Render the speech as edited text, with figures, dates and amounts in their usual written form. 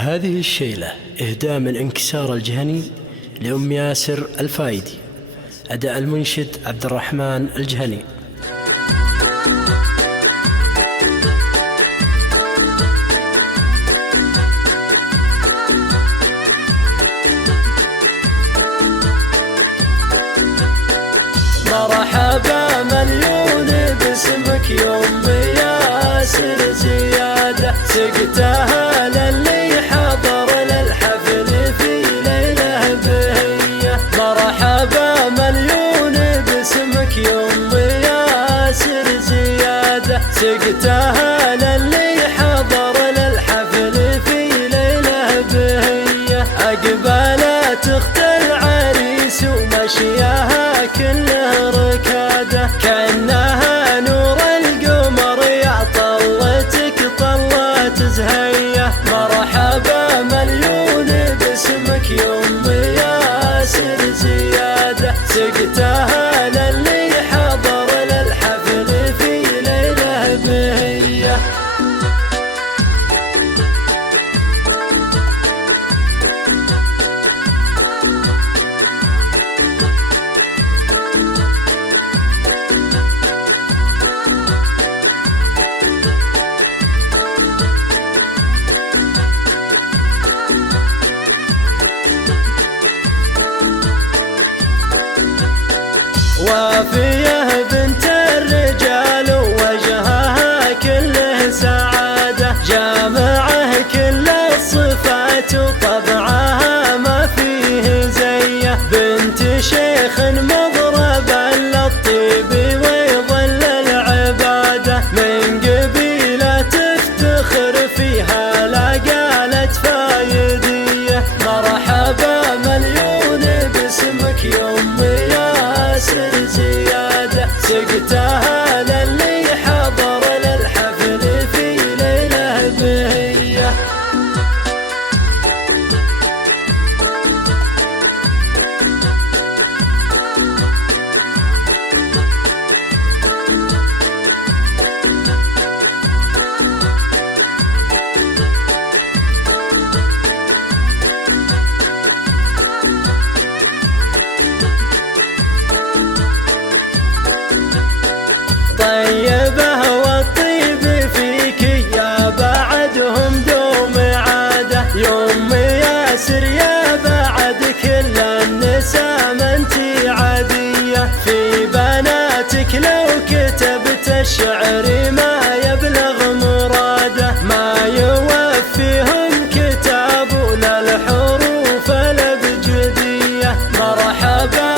هذه الشيلة إهداء من انكسار الجهني لأم ياسر الفايدي. أداء المنشد عبد الرحمن الجهني. مرحبا مليون باسمك يوم ياسر زيادة، سقتها للي حضر للحفل في ليلة بهية. مرحبا مليون باسمك يوم ياسر زيادة، سقتها للي حضر للحفل في ليلة بهية. أقبلت اخت العريس ومشياها كله ركادة، كأنها نور القمر يا طلتك طلت زهية. مرحبا مليون باسمك يوم ياسر زيادة، سقتها للي حضر للحفل في ليلة بهية. وافية بنت الرجال ووجهها كله سعادة، جامعه كل الصفات وطبعها ما فيه زيه. بنت شيخ مضرب للطيب ويظل العبادة، من قبيلة تفتخر فيها لا قالت فايدية. مرحبا مليون باسمك يوم ياسر زيادة، سقتها للي حضر للحفل في ليلة بهية. طيبه والطيب فيك يا بعدهم دوم عاده، يوم ياسر يا بعد كل النساء ما انتي عاديه. في بناتك لو كتبت الشعر ما يبلغ مراده، ما يوفيهم كتاب للحروف الابجديه. مرحبا